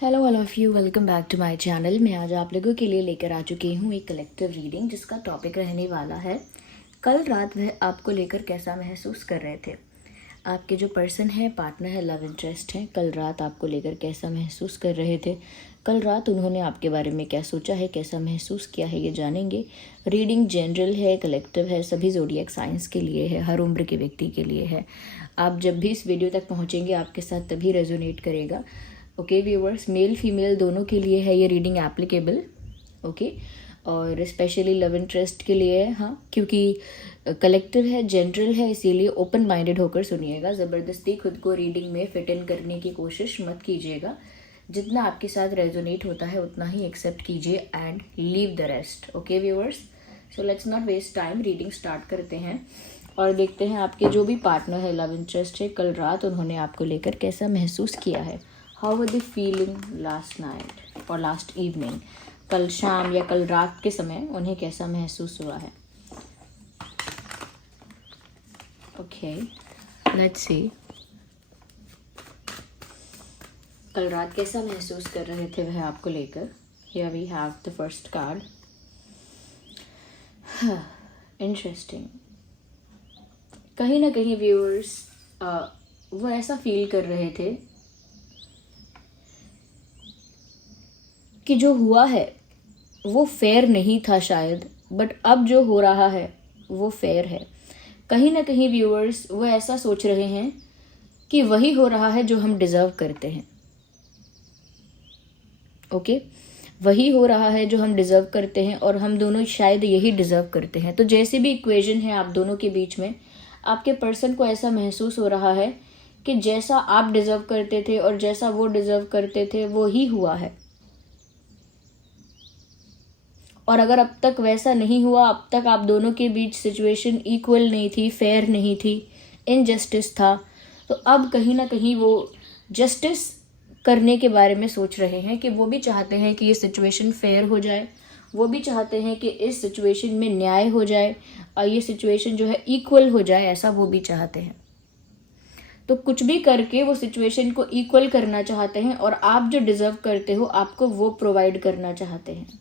Hello all of you, welcome back to my channel. मैं आज आप लोगों के लिए लेकर आ चुकी हूँ एक कलेक्टिव रीडिंग जिसका टॉपिक रहने वाला है कल रात वह आपको लेकर कैसा महसूस कर रहे थे। आपके जो पर्सन है, पार्टनर है, लव इंटरेस्ट है, कल रात आपको लेकर कैसा महसूस कर रहे थे, कल रात उन्होंने आपके बारे में क्या सोचा है, कैसा महसूस किया है, ये जानेंगे। रीडिंग जनरल है, कलेक्टिव है, सभी ज़ोडिएक साइंस के लिए है, हर उम्र के व्यक्ति के लिए है। आप जब भी इस वीडियो तक पहुँचेंगे आपके साथ तभी रेजोनेट करेगा। ओके व्यूवर्स, मेल फीमेल दोनों के लिए है ये रीडिंग एप्लीकेबल। ओके, और स्पेशली लव इंटरेस्ट के लिए है, हाँ, क्योंकि कलेक्टिव है, जनरल है, इसीलिए ओपन माइंडेड होकर सुनिएगा। ज़बरदस्ती खुद को रीडिंग में फिट इन करने की कोशिश मत कीजिएगा। जितना आपके साथ रेजोनेट होता है उतना ही एक्सेप्ट कीजिए and leave the rest. Okay viewers, so let's not waste time, reading start करते हैं और देखते हैं आपके जो भी पार्टनर है, लव इंटरेस्ट है, कल रात उन्होंने आपको लेकर कैसा महसूस किया है। How were the feeling last night और लास्ट इवनिंग, कल शाम या कल रात के समय उन्हें कैसा महसूस हुआ है। ओके, लेट्स सी कल रात कैसा महसूस कर रहे थे वह आपको लेकर। Here we have the first card. Interesting, कहीं ना कहीं व्यूअर्स वो ऐसा फील कर रहे थे कि जो हुआ है वो फेयर नहीं था शायद, बट अब जो हो रहा है वो फेयर है। कहीं ना कहीं व्यूअर्स वो ऐसा सोच रहे हैं कि वही हो रहा है जो हम डिज़र्व करते हैं। ओके, वही हो रहा है जो हम डिज़र्व करते हैं और हम दोनों शायद यही डिज़र्व करते हैं। तो जैसे भी इक्वेशन है आप दोनों के बीच में, आपके पर्सन को ऐसा महसूस हो रहा है कि जैसा आप डिज़र्व करते थे और जैसा वो डिज़र्व करते थे वो ही हुआ है। और अगर अब तक वैसा नहीं हुआ, अब तक आप दोनों के बीच सिचुएशन इक्वल नहीं थी, फेयर नहीं थी, इनजस्टिस था, तो अब कहीं ना कहीं वो जस्टिस करने के बारे में सोच रहे हैं कि वो भी चाहते हैं कि ये सिचुएशन फेयर हो जाए, वो भी चाहते हैं कि इस सिचुएशन में न्याय हो जाए और ये सिचुएशन जो है इक्वल हो जाए, ऐसा वो भी चाहते हैं। तो कुछ भी करके वो सिचुएशन को इक्वल करना चाहते हैं और आप जो डिजर्व करते हो आपको वो प्रोवाइड करना चाहते हैं,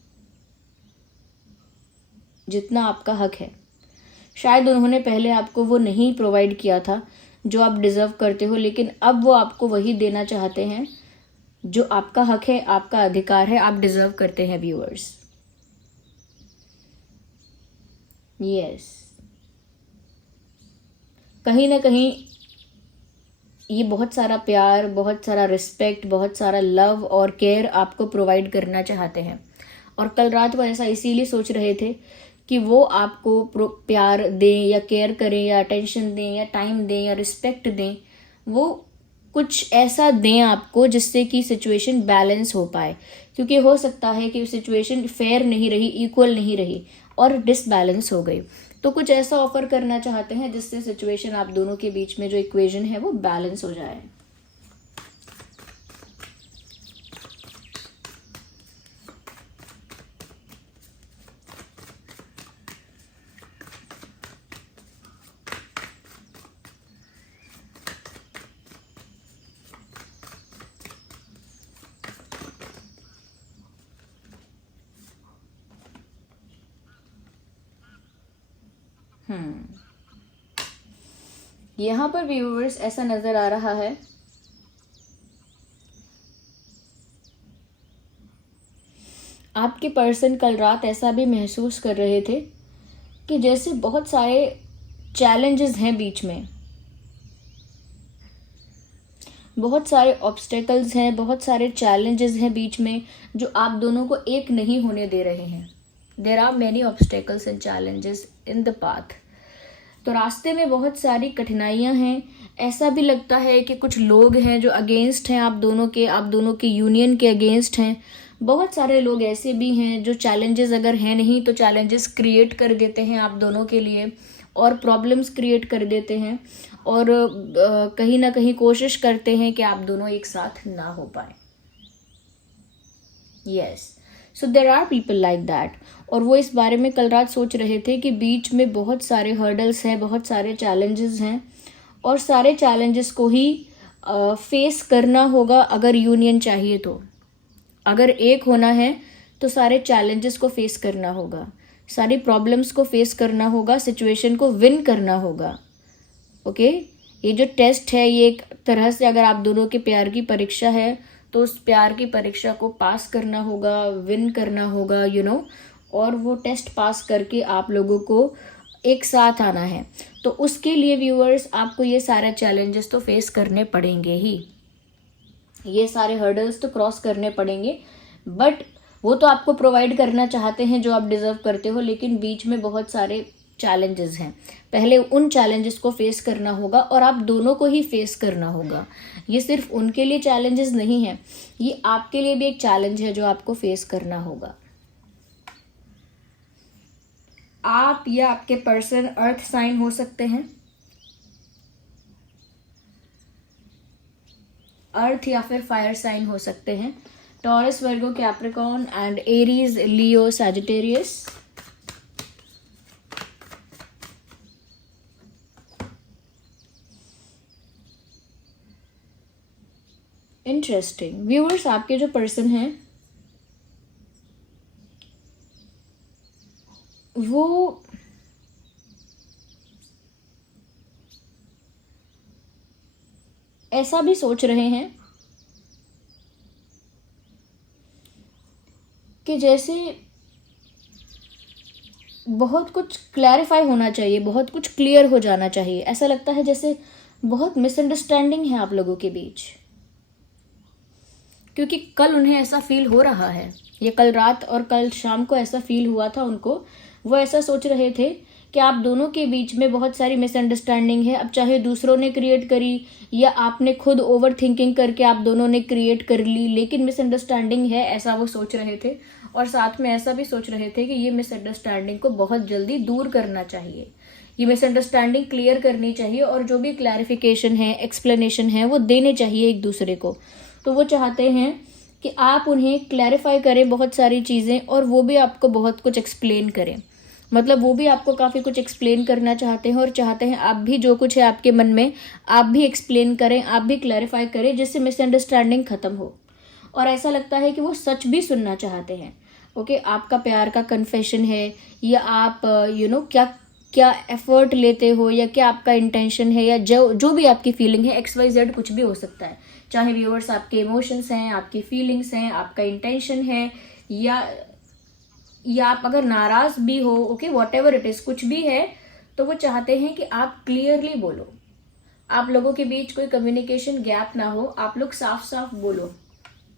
जितना आपका हक है। शायद उन्होंने पहले आपको वो नहीं प्रोवाइड किया था जो आप डिज़र्व करते हो, लेकिन अब वो आपको वही देना चाहते हैं जो आपका हक है, आपका अधिकार है, आप डिज़र्व करते हैं व्यूअर्स। यस, कहीं ना कहीं ये बहुत सारा प्यार, बहुत सारा रिस्पेक्ट, बहुत सारा लव और केयर आपको प्रोवाइड करना चाहते हैं। और कल रात वो ऐसा इसीलिए सोच रहे थे कि वो आपको प्यार दें या केयर करें या अटेंशन दें या टाइम दें या रिस्पेक्ट दें, वो कुछ ऐसा दें आपको जिससे कि सिचुएशन बैलेंस हो पाए। क्योंकि हो सकता है कि सिचुएशन फेयर नहीं रही, इक्वल नहीं रही और डिसबैलेंस हो गई। तो कुछ ऐसा ऑफर करना चाहते हैं जिससे सिचुएशन आप दोनों के बीच में जो इक्वेशन है वो बैलेंस हो जाए। यहाँ पर व्यूअर्स ऐसा नजर आ रहा है आपके पर्सन कल रात ऐसा भी महसूस कर रहे थे कि जैसे बहुत सारे चैलेंजेस हैं बीच में, बहुत सारे ऑब्स्टेकल्स हैं, बहुत सारे चैलेंजेस हैं बीच में जो आप दोनों को एक नहीं होने दे रहे हैं। There are many obstacles and challenges in the path. तो रास्ते में बहुत सारी कठिनाइयां हैं। ऐसा भी लगता है कि कुछ लोग हैं जो अगेंस्ट हैं आप दोनों के यूनियन के अगेंस्ट हैं। बहुत सारे लोग ऐसे भी हैं जो चैलेंजेस अगर हैं नहीं तो चैलेंजेस क्रिएट कर देते हैं आप दोनों के लिए और प्रॉब्लम्स क्रिएट कर देते हैं और कहीं ना कहीं कोशिश करते हैं कि आप दोनों एक साथ ना हो पाए। Yes, so there are people like that. और वो इस बारे में कल रात सोच रहे थे कि बीच में बहुत सारे हर्डल्स हैं, बहुत सारे चैलेंजेस हैं और सारे चैलेंजेस को ही फेस करना होगा अगर यूनियन चाहिए तो। अगर एक होना है तो सारे चैलेंजेस को फेस करना होगा, सारी प्रॉब्लम्स को फेस करना होगा, सिचुएशन को विन करना होगा। ओके, ये जो टेस्ट है ये एक तरह से अगर आप दोनों के प्यार की परीक्षा है तो उस प्यार की परीक्षा को पास करना होगा, विन करना होगा, और वो टेस्ट पास करके आप लोगों को एक साथ आना है। तो उसके लिए व्यूअर्स आपको ये सारे चैलेंजेस तो फेस करने पड़ेंगे ही, ये सारे हर्डल्स तो क्रॉस करने पड़ेंगे। बट वो तो आपको प्रोवाइड करना चाहते हैं जो आप डिजर्व करते हो, लेकिन बीच में बहुत सारे चैलेंजेस हैं। पहले उन चैलेंजेस को फेस करना होगा और आप दोनों को ही फेस करना होगा। ये सिर्फ उनके लिए चैलेंजेस नहीं है, ये आपके लिए भी एक चैलेंज है जो आपको फेस करना होगा। आप या आपके पर्सन अर्थ साइन हो सकते हैं, अर्थ या फिर फायर साइन हो सकते हैं। Taurus, Virgo, Capricorn and Aries, Leo, Sagittarius. Interesting viewers, आपके जो पर्सन हैं वो ऐसा भी सोच रहे हैं कि जैसे बहुत कुछ क्लैरिफाई होना चाहिए, बहुत कुछ क्लियर हो जाना चाहिए। ऐसा लगता है जैसे बहुत मिसअंडरस्टैंडिंग है आप लोगों के बीच, क्योंकि कल उन्हें ऐसा फील हो रहा है, ये कल रात और कल शाम को ऐसा फील हुआ था उनको। वो ऐसा सोच रहे थे कि आप दोनों के बीच में बहुत सारी मिसअंडरस्टैंडिंग है। अब चाहे दूसरों ने क्रिएट करी या आपने खुद ओवर थिंकिंग करके आप दोनों ने क्रिएट कर ली, लेकिन मिसअंडरस्टैंडिंग है, ऐसा वो सोच रहे थे। और साथ में ऐसा भी सोच रहे थे कि ये मिसअंडरस्टैंडिंग को बहुत जल्दी दूर करना चाहिए, ये मिसअंडरस्टैंडिंग क्लियर करनी चाहिए और जो भी क्लैरिफिकेशन है, एक्सप्लेनेशन है, वो देने चाहिए एक दूसरे को। तो वो चाहते हैं कि आप उन्हें क्लैरिफाई करें बहुत सारी चीज़ें और वो भी आपको बहुत कुछ एक्सप्लेन करें। मतलब वो भी आपको काफ़ी कुछ एक्सप्लेन करना चाहते हैं और चाहते हैं आप भी जो कुछ है आपके मन में आप भी एक्सप्लेन करें, आप भी क्लैरिफाई करें, जिससे मिसअंडरस्टैंडिंग ख़त्म हो। और ऐसा लगता है कि वो सच भी सुनना चाहते हैं। ओके, आपका प्यार का कन्फेशन है या आप क्या क्या एफर्ट लेते हो या क्या आपका इंटेंशन है या जो भी आपकी फीलिंग है, XYZ कुछ भी हो सकता है। चाहे व्यूअर्स आपके इमोशंस हैं, आपकी फीलिंग्स हैं, आपका इंटेंशन है, या आप अगर नाराज भी हो, okay, what ever it is, कुछ भी है, तो वो चाहते हैं कि आप क्लियरली बोलो, आप लोगों के बीच कोई कम्युनिकेशन गैप ना हो, आप लोग साफ साफ बोलो।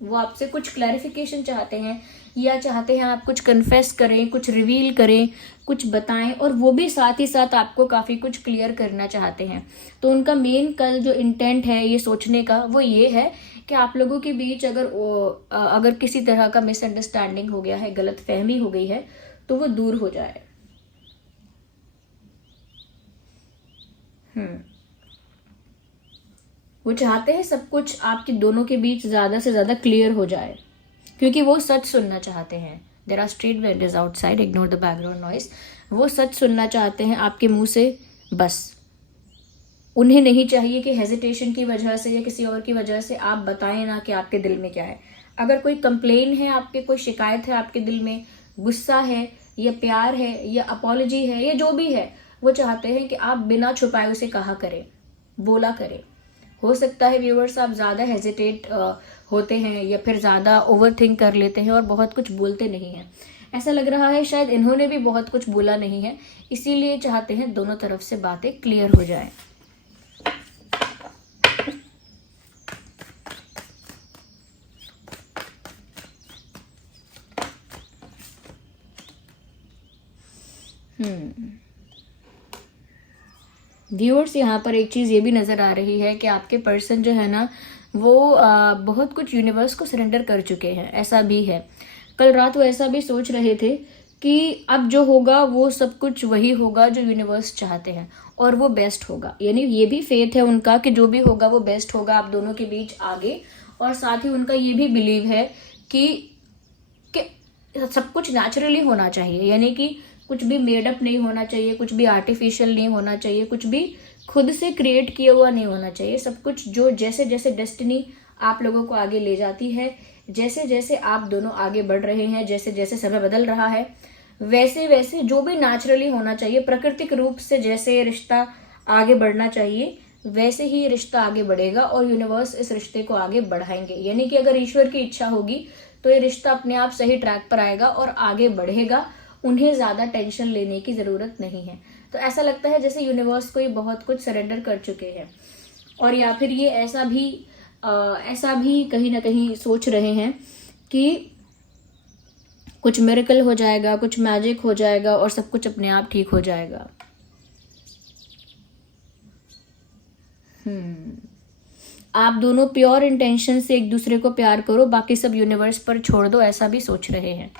वो आपसे कुछ क्लैरिफिकेशन चाहते हैं या चाहते हैं आप कुछ कन्फेस करें, कुछ रिवील करें, कुछ बताएं, और वो भी साथ ही साथ आपको काफ़ी कुछ क्लियर करना चाहते हैं। तो उनका मेन कल जो इंटेंट है ये सोचने का, वो ये है कि आप लोगों के बीच अगर किसी तरह का मिसअंडरस्टैंडिंग हो गया है, गलत फहमी हो गई है, तो वो दूर हो जाए। वो चाहते हैं सब कुछ आपके दोनों के बीच ज़्यादा से ज़्यादा क्लियर हो जाए, क्योंकि वो सच सुनना चाहते हैं। There are street vendors outside, ignore the background noise. वो सच सुनना चाहते हैं आपके मुंह से, बस। उन्हें नहीं चाहिए कि हेजिटेशन की वजह से या किसी और की वजह से आप बताएं ना कि आपके दिल में क्या है। अगर कोई कंप्लेन है आपके, कोई शिकायत है आपके दिल में, गुस्सा है या प्यार है या अपॉलॉजी है या जो भी है, वो चाहते हैं कि आप बिना छुपाए उसे कहा करें, बोला करें। हो सकता है व्यूअर्स आप ज़्यादा हेजिटेट होते हैं या फिर ज़्यादा ओवर थिंक कर लेते हैं और बहुत कुछ बोलते नहीं हैं। ऐसा लग रहा है शायद इन्होंने भी बहुत कुछ बोला नहीं है, इसीलिए चाहते हैं दोनों तरफ से बातें क्लियर हो जाएं। व्यूअर्स, यहाँ पर एक चीज़ ये भी नज़र आ रही है कि आपके पर्सन जो है ना वो बहुत कुछ यूनिवर्स को सरेंडर कर चुके हैं। ऐसा भी है, कल रात वो ऐसा भी सोच रहे थे कि अब जो होगा वो सब कुछ वही होगा जो यूनिवर्स चाहते हैं और वो बेस्ट होगा। यानी ये भी फेथ है उनका कि जो भी होगा वो बेस्ट होगा आप दोनों के बीच आगे। और साथ ही उनका ये भी बिलीव है कि सब कुछ नेचुरली होना चाहिए, यानी कि कुछ भी मेडअप नहीं होना चाहिए, कुछ भी आर्टिफिशियल नहीं होना चाहिए, कुछ भी खुद से क्रिएट किया हुआ नहीं होना चाहिए। सब कुछ जो जैसे जैसे डेस्टिनी आप लोगों को आगे ले जाती है, जैसे जैसे आप दोनों आगे बढ़ रहे हैं, जैसे जैसे समय बदल रहा है, वैसे वैसे जो भी नेचुरली होना चाहिए, प्राकृतिक रूप से जैसे रिश्ता आगे बढ़ना चाहिए, वैसे ही रिश्ता आगे बढ़ेगा और यूनिवर्स इस रिश्ते को आगे बढ़ाएंगे। यानी कि अगर ईश्वर की इच्छा होगी तो ये रिश्ता अपने आप सही ट्रैक पर आएगा और आगे बढ़ेगा। उन्हें ज्यादा टेंशन लेने की जरूरत नहीं है। तो ऐसा लगता है जैसे यूनिवर्स को ये बहुत कुछ सरेंडर कर चुके हैं, और या फिर ये ऐसा भी कहीं ना कहीं सोच रहे हैं कि कुछ मिरेकल हो जाएगा, कुछ मैजिक हो जाएगा और सब कुछ अपने आप ठीक हो जाएगा। आप दोनों प्योर इंटेंशन से एक दूसरे को प्यार करो, बाकी सब यूनिवर्स पर छोड़ दो, ऐसा भी सोच रहे हैं।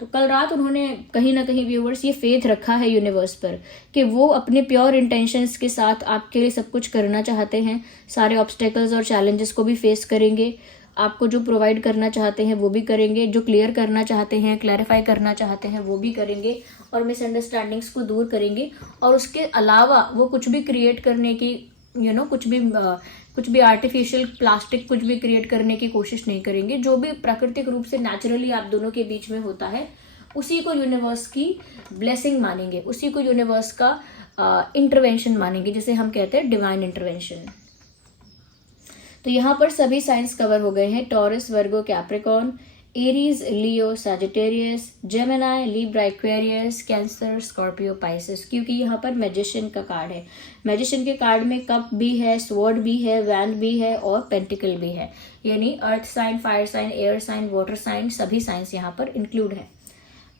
तो कल रात उन्होंने कहीं ना कहीं व्यूअर्स ये फेथ रखा है यूनिवर्स पर कि वो अपने प्योर इंटेंशंस के साथ आपके लिए सब कुछ करना चाहते हैं। सारे ऑब्स्टेकल्स और चैलेंजेस को भी फेस करेंगे, आपको जो प्रोवाइड करना चाहते हैं वो भी करेंगे, जो क्लियर करना चाहते हैं, क्लैरिफाई करना चाहते हैं वो भी करेंगे, और मिसअंडरस्टैंडिंग्स को दूर करेंगे। और उसके अलावा वो कुछ भी क्रिएट करने की कुछ भी आर्टिफिशियल प्लास्टिक कुछ भी क्रिएट करने की कोशिश नहीं करेंगे। जो भी प्राकृतिक रूप से नेचुरली आप दोनों के बीच में होता है उसी को यूनिवर्स की ब्लेसिंग मानेंगे, उसी को यूनिवर्स का इंटरवेंशन मानेंगे, जिसे हम कहते हैं डिवाइन इंटरवेंशन। तो यहाँ पर सभी साइंस कवर हो गए हैं, Taurus, Virgo, Capricorn, Aries, Leo, Sagittarius, Gemini, Libra, Aquarius, Cancer, Scorpio, Pisces. क्योंकि यहाँ पर मैजिशियन का कार्ड है। मैजिशियन के कार्ड में कप भी है, स्वॉर्ड भी है, वैंड भी है और पेंटिकल भी है। यानी earth sign, fire sign, air sign, water sign, सभी साइंस यहाँ पर इंक्लूड है।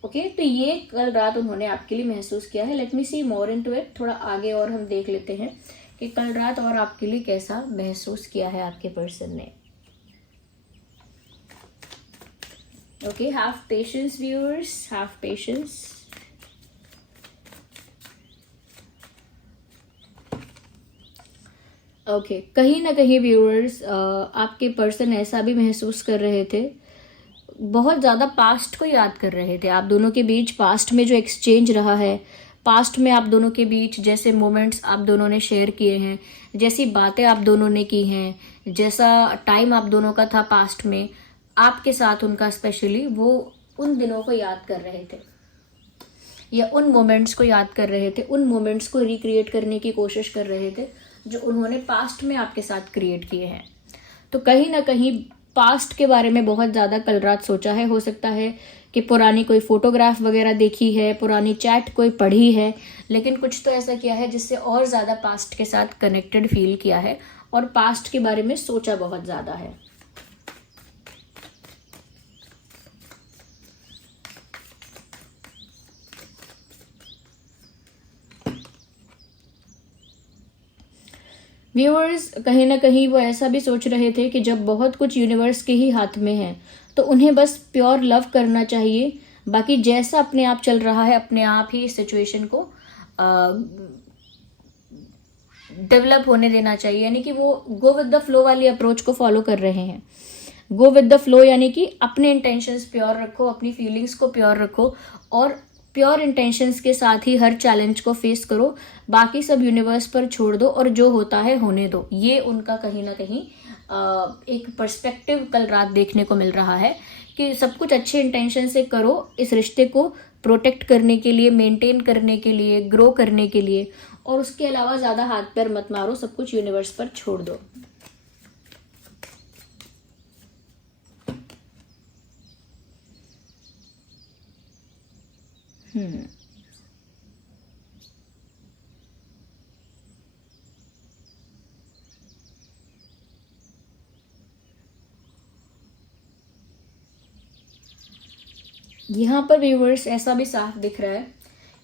ओके, तो ये कल रात उन्होंने आपके लिए महसूस किया है। Let me see more into it. थोड़ा आगे और हम देख लेते हैं कि कल रात और आपके लिए कैसा महसूस किया है आपके पर्सन ने। Okay, have patience viewers, have patience. Okay, कहीं ना कहीं व्यूअर्स आपके पर्सन ऐसा भी महसूस कर रहे थे, बहुत ज़्यादा पास्ट को याद कर रहे थे। आप दोनों के बीच पास्ट में जो एक्सचेंज रहा है, पास्ट में आप दोनों के बीच जैसे मोमेंट्स आप दोनों ने शेयर किए हैं, जैसी बातें आप दोनों ने की हैं, जैसा टाइम आप दोनों का था पास्ट में आपके साथ उनका, स्पेशली वो उन दिनों को याद कर रहे थे या उन मोमेंट्स को याद कर रहे थे, उन मोमेंट्स को रिक्रिएट करने की कोशिश कर रहे थे जो उन्होंने पास्ट में आपके साथ क्रिएट किए हैं। तो कहीं ना कहीं पास्ट के बारे में बहुत ज़्यादा कल रात सोचा है। हो सकता है कि पुरानी कोई फोटोग्राफ वगैरह देखी है, पुरानी चैट कोई पढ़ी है, लेकिन कुछ तो ऐसा किया है जिससे और ज़्यादा पास्ट के साथ कनेक्टेड फील किया है और पास्ट के बारे में सोचा बहुत ज़्यादा है। व्यूअर्स कहीं ना कहीं वो ऐसा भी सोच रहे थे कि जब बहुत कुछ यूनिवर्स के ही हाथ में है तो उन्हें बस प्योर लव करना चाहिए, बाकी जैसा अपने आप चल रहा है अपने आप ही इस सिचुएशन को डेवलप होने देना चाहिए। यानी कि वो गो विद द फ्लो वाली अप्रोच को फॉलो कर रहे हैं। गो विद द फ्लो यानी कि अपने इंटेंशंस प्योर रखो, अपनी फीलिंग्स को प्योर रखो और प्योर इंटेंशंस के साथ ही हर चैलेंज को फेस करो, बाकी सब यूनिवर्स पर छोड़ दो और जो होता है होने दो। ये उनका कहीं ना कहीं एक पर्सपेक्टिव कल रात देखने को मिल रहा है कि सब कुछ अच्छे इंटेंशन से करो, इस रिश्ते को प्रोटेक्ट करने के लिए, मेंटेन करने के लिए, ग्रो करने के लिए, और उसके अलावा ज़्यादा हाथ पैर मत मारो, सब कुछ यूनिवर्स पर छोड़ दो। यहाँ पर व्यूवर्स ऐसा भी साफ दिख रहा है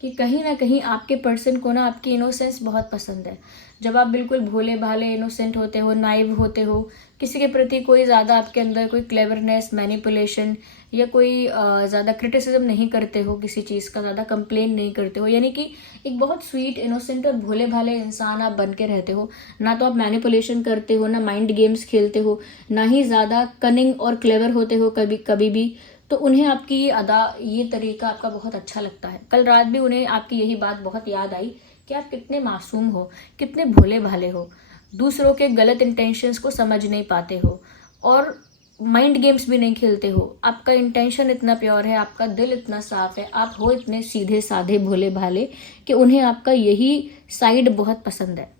कि कहीं ना कहीं आपके पर्सन को ना आपकी इनोसेंस बहुत पसंद है। जब आप बिल्कुल भोले भाले इनोसेंट होते हो, नाइव होते हो, किसी के प्रति कोई ज़्यादा आपके अंदर कोई क्लेवरनेस, मैनिपुलेशन या कोई ज़्यादा क्रिटिसिज्म नहीं करते हो, किसी चीज़ का ज़्यादा कंप्लेन नहीं करते हो, यानी कि एक बहुत स्वीट, इनोसेंट और भोले भाले इंसान आप बन के रहते हो। ना तो आप मैनिपुलेशन करते हो, ना माइंड गेम्स खेलते हो, ना ही ज़्यादा कनिंग और क्लेवर होते हो कभी भी। तो उन्हें आपकी ये अदा, ये तरीका आपका बहुत अच्छा लगता है। कल रात भी उन्हें आपकी यही बात बहुत याद आई कि आप कितने मासूम हो, कितने भोले भाले हो, दूसरों के गलत इंटेंशंस को समझ नहीं पाते हो और माइंड गेम्स भी नहीं खेलते हो, आपका इंटेंशन इतना प्योर है, आपका दिल इतना साफ है, आप हो इतने सीधे साधे भोले भाले कि उन्हें आपका यही साइड बहुत पसंद है।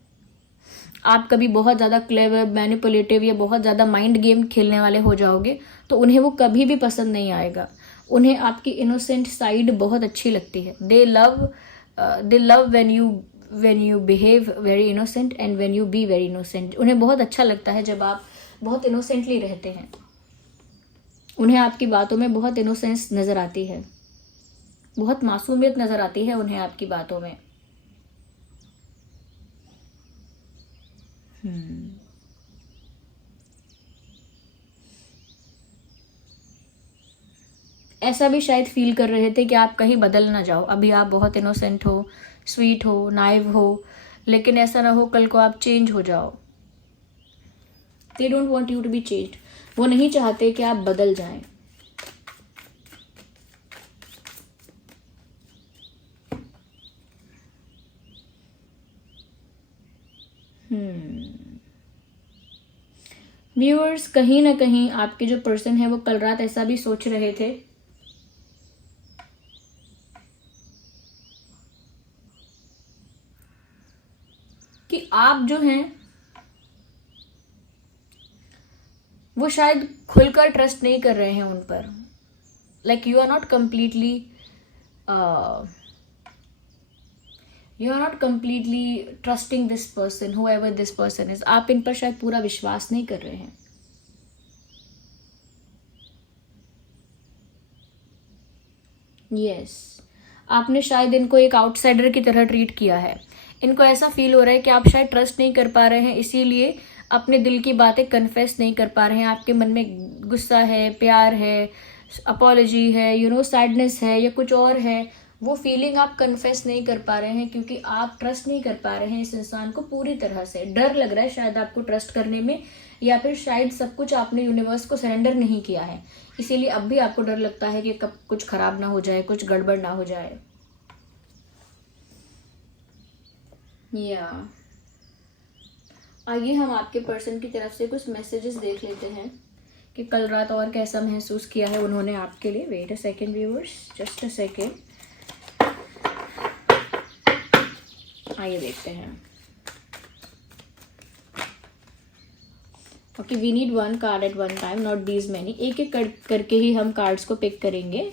आप कभी बहुत ज़्यादा क्लेवर, मैनिपुलेटिव या बहुत ज़्यादा माइंड गेम खेलने वाले हो जाओगे तो उन्हें वो कभी भी पसंद नहीं आएगा। उन्हें आपकी इनोसेंट साइड बहुत अच्छी लगती है। दे love when you behave very innocent and when you be very innocent. उन्हें बहुत अच्छा लगता है जब आप बहुत इनोसेंटली रहते हैं। उन्हें आपकी बातों में बहुत इनोसेंस नज़र आती है, बहुत मासूमियत नज़र आती है उन्हें आपकी बातों में। ऐसा भी शायद फील कर रहे थे कि आप कहीं बदल ना जाओ। अभी आप बहुत इनोसेंट हो, स्वीट हो, नाइव हो, लेकिन ऐसा ना हो कल को आप चेंज हो जाओ। They don't want you to be changed. वो नहीं चाहते कि आप बदल जाएं। व्यूअर्स, कहीं ना कहीं आपके जो पर्सन है वो कल रात ऐसा भी सोच रहे थे कि आप जो हैं वो शायद खुलकर ट्रस्ट नहीं कर रहे हैं उन पर। Like you are not completely trusting this person, whoever this person is. आप इन पर शायद पूरा विश्वास नहीं कर रहे हैं। यस, आपने शायद इनको एक आउटसाइडर की तरह ट्रीट किया है। इनको ऐसा फील हो रहा है कि आप शायद ट्रस्ट नहीं कर पा रहे हैं, इसीलिए अपने दिल की बातें कन्फेस नहीं कर पा रहे हैं। आपके मन में गुस्सा है, प्यार है, अपॉलॉजी है, सैडनेस है या कुछ और है, वो फीलिंग आप कन्फेस नहीं कर पा रहे हैं क्योंकि आप ट्रस्ट नहीं कर पा रहे हैं इस इंसान को पूरी तरह से। डर लग रहा है शायद आपको ट्रस्ट करने में, या फिर शायद सब कुछ आपने यूनिवर्स को सरेंडर नहीं किया है, इसीलिए अब भी आपको डर लगता है कि कब कुछ खराब ना हो जाए, कुछ गड़बड़ ना हो जाए। या आइए हम आपके पर्सन की तरफ से कुछ मैसेजेस देख लेते हैं कि कल रात और कैसा महसूस किया है उन्होंने आपके लिए। Wait a second viewers, just a second. आइए देखते हैं। Okay, we need one card at one time, not these many. एक एक करके ही हम कार्ड्स को पिक करेंगे।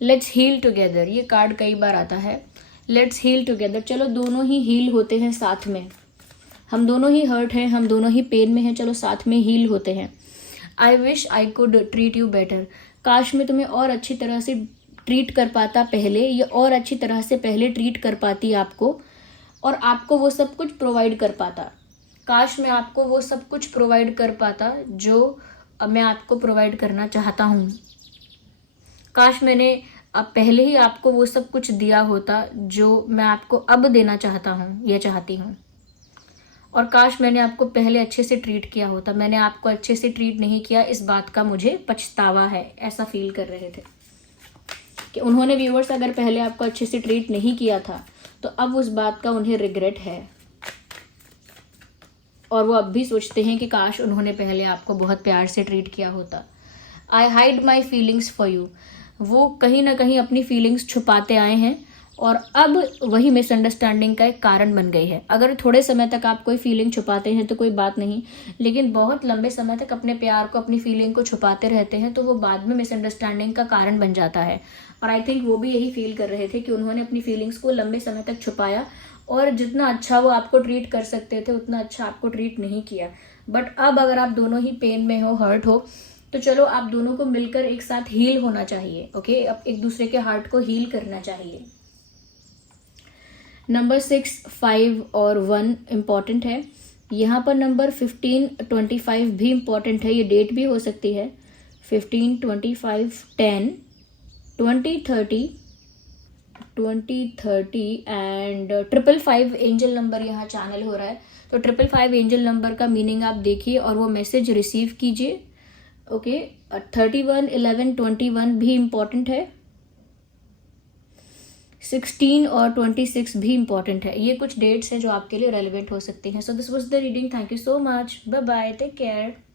लेट्स हील टुगेदर, ये कार्ड कई बार आता है। लेट्स हील टुगेदर, चलो दोनों ही हील होते हैं साथ में। हम दोनों ही हर्ट हैं, हम दोनों ही पेन में हैं, चलो साथ में हील होते हैं। I wish I could treat you better, काश मैं तुम्हें और अच्छी तरह से ट्रीट कर पाता पहले, या और अच्छी तरह से पहले ट्रीट कर पाती आपको, और आपको वो सब कुछ प्रोवाइड कर पाता। काश मैं आपको वो सब कुछ प्रोवाइड कर पाता जो मैं आपको प्रोवाइड करना चाहता हूँ। काश मैंने अब पहले ही आपको वो सब कुछ दिया होता जो मैं आपको अब देना चाहता हूँ या चाहती हूँ। और काश मैंने आपको पहले अच्छे से ट्रीट किया होता। मैंने आपको अच्छे से ट्रीट नहीं किया, इस बात का मुझे पछतावा है। ऐसा फील कर रहे थे कि उन्होंने व्यूअर्स अगर पहले आपको अच्छे से ट्रीट नहीं किया था तो अब उस बात का उन्हें रिग्रेट है, और वो अब भी सोचते हैं कि काश उन्होंने पहले आपको बहुत प्यार से ट्रीट किया होता। आई hide my feelings for you, वो कहीं ना कहीं अपनी फीलिंग्स छुपाते आए हैं और अब वही मिसअंडरस्टैंडिंग का एक कारण बन गई है। अगर थोड़े समय तक आप कोई फीलिंग छुपाते हैं तो कोई बात नहीं, लेकिन बहुत लंबे समय तक अपने प्यार को, अपनी फीलिंग को छुपाते रहते हैं तो वो बाद में मिसअंडरस्टैंडिंग का कारण बन जाता है। और आई थिंक वो भी यही फील कर रहे थे कि उन्होंने अपनी फीलिंग्स को लंबे समय तक छुपाया, और जितना अच्छा वो आपको ट्रीट कर सकते थे उतना अच्छा आपको ट्रीट नहीं किया। बट अब अगर आप दोनों ही पेन में हो, हर्ट हो, तो चलो आप दोनों को मिलकर एक साथ हील होना चाहिए। ओके, अब एक दूसरे के हार्ट को हील करना चाहिए। नंबर 6, 5 और 1 इम्पॉर्टेंट है। यहाँ पर नंबर 15, 25 भी इम्पॉर्टेंट है, ये डेट भी हो सकती है। 15, 25, 10, 20, 30, 2030 एंड 555 एंजल नंबर यहाँ चैनल हो रहा है। तो 555 एंजल नंबर का मीनिंग आप देखिए और वो मैसेज रिसीव कीजिए। ओके, 31, 11, 21 भी इम्पॉर्टेंट है। 16 और 26 भी इम्पॉर्टेंट है। ये कुछ डेट्स हैं जो आपके लिए रेलिवेंट हो सकती हैं। So this was the reading. Thank you so much. Bye bye, take care.